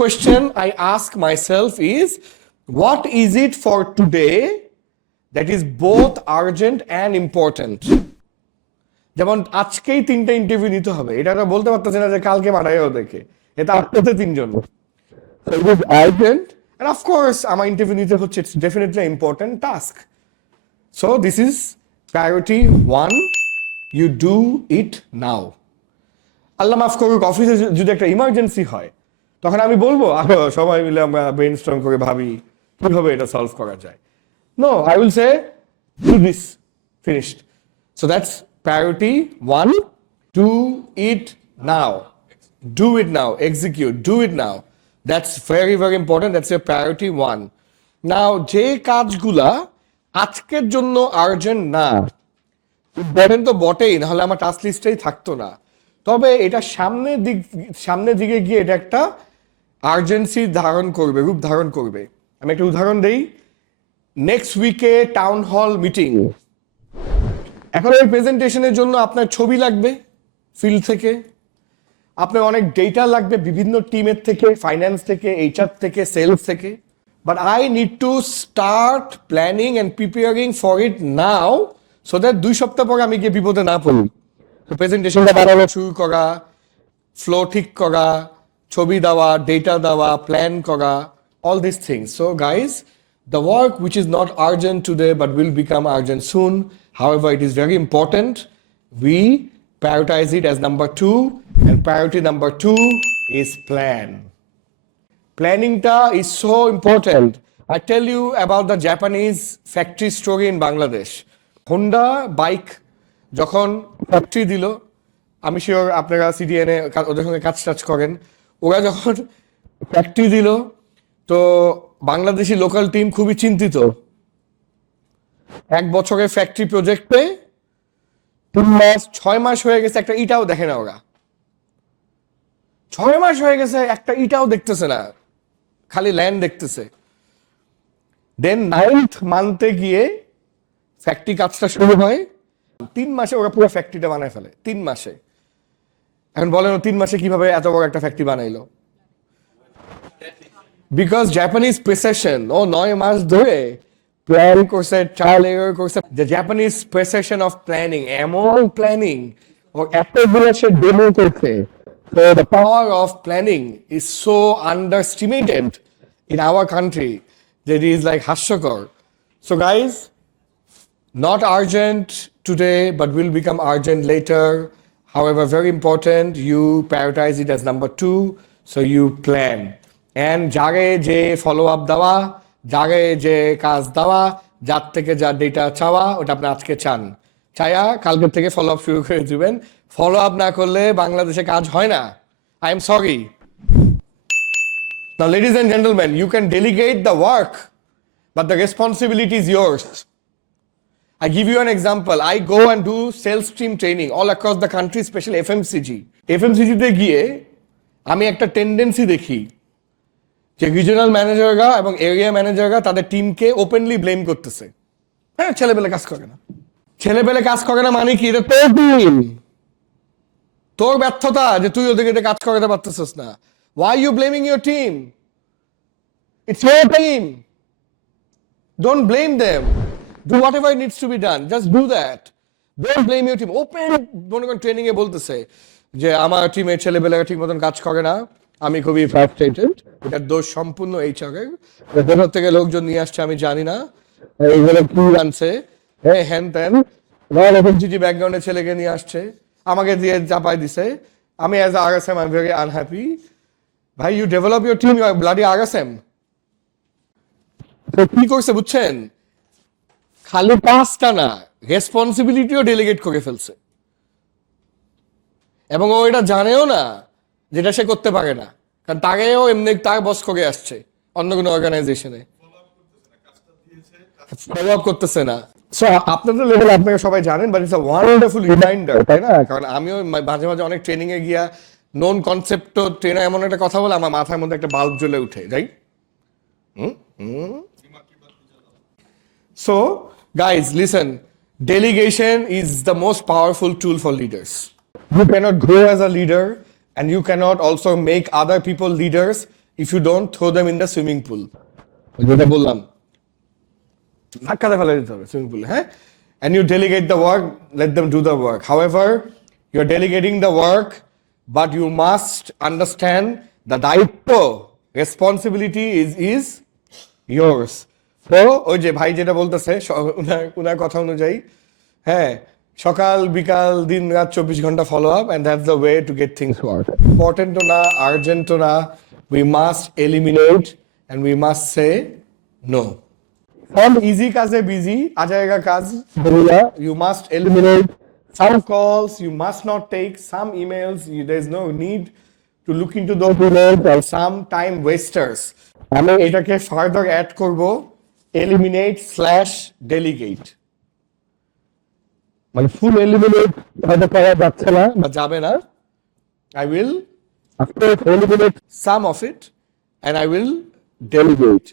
question I ask myself is, what is it for today that is both urgent and important? যেমন আজকেই 3টা interview নিতে হবে, এটা তো বলতে পারতেছে না যে কালকে পাঠাইও দেখে, এটা আপনাদের 3জন। So it is urgent, and of course আমার ইন্টারভিউ নিতে হচ্ছে, it's definitely an important task. So this is priority 1, you do it now. আল্লাহ মাফ করুক, অফিসে যদি একটা ইমার্জেন্সি হয় তখন আমি বলবো সবাই মিলে আমরা ব্রেইনস্টর্ম করে ভাবি কিভাবে এটা সলভ করা যায়। No, I will say do this, finished. So that's priority 1, do it now. Do it now, execute, do it now. That's very, very important. That's your priority 1. Now, যে কাজগুলা আজকের জন্য আর্জেন্ট না, ইম্পর্টেন্ট তো বটেই, নাহলে আমার টাস্ক লিস্টেই থাকতো না, তবে এটা সামনের দিকে গিয়ে এটা একটা আর্জেন্সি ধারণ করবে, রূপ ধারণ করবে। আমি একটা উদাহরণ দেই। নেক্সট উইকে টাউন হল মিটিং। এখন এই প্রেজেন্টেশনের জন্য আপনার ছবি লাগবে ফিল্ড থেকে, আপনার অনেক ডেটা লাগবে বিভিন্ন টিমের থেকে, ফাইন্যান্স থেকে, এইচআর থেকে, সেলস থেকে। But I need to start planning and preparing for it now, so that 2 সপ্তাহ পরে আমি গিয়ে বিপদে না পড়ি। তো প্রেজেন্টেশনটা বানানো শুরু করা, ফ্লো ঠিক করা, ছবি দেওয়া, ডেটা দেওয়া, প্ল্যান করা, all these things. So guys, the work which is not urgent today but will become urgent soon, however it is very important, we prioritize it as number 2, and priority number 2 is plan. Planning ta is so important. I tell you about the Japanese factory story in Bangladesh. Honda bike যখন factory দিল, আমি sure আপনারা সিডিএনে ওদের সঙ্গে কাজ করেন, ওরা যখন ফ্যাক্টরি দিল তো বাংলাদেশি লোকাল টিম খুবই চিন্তিত। 1 বছরের ফ্যাক্টরি প্রজেক্টে 6 মাস হয়ে গেছে, একটা ইটাও দেখে না ওরা। 6 মাস হয়ে গেছে, একটা ইটাও দেখতেছে না, খালি ল্যান্ড দেখতেছে। দেন 9th মান্থে গিয়ে ফ্যাক্টরি কাজটা শুরু হয়। 3 মাসে ওরা পুরো ফ্যাক্টরিটা বানায় ফেলে, 3 মাসে। এখন বলেন 3 মাসে কিভাবে এত বড় একটা ফ্যাক্টরি বানাইলো? বিকজ জাপানিজ প্রিসিশন, ও 9 মাস ধরে প্ল্যান করছে, ট্রায়াল এরর করছে। The Japanese precision of planning, এমন প্ল্যানিং ও এতগুলো সে ডেমো করছে। So the power of planning is so underestimated in our country that it is like হাস্যকর. So guys, not urgent today but will become urgent later. However, very important, you prioritize it as number 2, so you plan. And যারে যে follow up দেওয়া, যারে যে কাজ দেওয়া, যার থেকে যা ডেটা চাওয়া, ওটা আপনি আজকে চান, চাইয়া কালকের থেকে ফলো আপ শুরু করে দিবেন। ফলো আপ না করলে বাংলাদেশে কাজ হয় না। I am sorry. Now, ladies and gentlemen, you can delegate the work, but the responsibility is yours. I give you an example. I go and do sales team training all across the country, especially FMCG. FMCG তে গিয়ে আমি একটা tendency দেখি যে regional ম্যানেজাররা এবং area ম্যানেজাররা তাদের টিমকে openly blame করতেছে। হ্যাঁ, ছেলেবেলে কাজ করে না। ছেলেবেলে কাজ করে না মানে কি? এটা তোর টিম, তোর ব্যর্থতা যে তুই ওদেরকে কাজ করাতে পারতেছিস না। Why are you blaming your team? It's your team. Don't blame them. Do whatever needs to be done. Just do that. Don't blame your team. Open মনে করেন ট্রেনিং এ বলতেছে যে আমার টিমের ছেলেবেলারা ঠিক মতন কাজ করে না, আমি খুবই ফ্রাস্ট্রেটেড, এটার দোষ সম্পূর্ণ এইচআর এর, ভেতর থেকে লোকজন নিয়ে আসছে আমি জানি না, এইগুলো কি আনছে, হ্যান ত্যান, রয়্যাল এফএমসিজি ব্যাকগ্রাউন্ডের ছেলেকে নিয়ে আসছে, আমাকে দিয়ে চাপাই দিছে। আমি as a RSM I am very unhappy. ভাই, you develop your team, you are bloody RSM. তো কি করছে বুঝছেন? খালি কাজটা না, রেসপন্সিবিলিটিও ডেলিগেট করে ফেলছে, এবং ও এটা জানেও না যেটা সে করতে পারে না, কারণ তাকেও এমনি তার বস করে আসছে অন্য কোনো অর্গানাইজেশনে, ফলো আপ করতেছে না। সো আপনাদের লেভেল আপনারা সবাই জানেন, but it's a wonderful reminder, তাই না? কারণ আমিও মাঝে মাঝে অনেক ট্রেনিং এ গিয়া নোন কনসেপ্ট ট্রেনার এমন একটা কথা বলে আমার মাথার মধ্যে একটা বাল্ব জ্বলে উঠে, right? So, guys, listen. Delegation is the most powerful tool for leaders. You cannot grow as a leader, and you cannot also make other people leaders if you don't throw them in the swimming pool. যেটা বললাম ধাক্কাতে ফেলে দিতে হবে swimming পুলে, হ্যাঁ? And you delegate the work, let them do the work. However, you're delegating the work, but you must understand the দায়িত্ব, responsibility is yours. তো ওই যে ভাই যেটা বলতেছে উনার কথা অনুযায়ী, হ্যাঁ, সকাল বিকাল দিন রাত 24 ঘন্টা follow up, and that's the way to get things work. Important to না, urgent to না, we must eliminate and we must say no. Some easy কাজে busy, আজায়গা কাজ, you must eliminate. Some calls you must not take, some emails there is no need to look into those emails, or some time wasters. আমি এটাকে further add করব, eliminate/delegate. মানে ফুল eliminate হয়তো করা যাচ্ছে না বা যাবে না, I will eliminate some of it and I will delegate.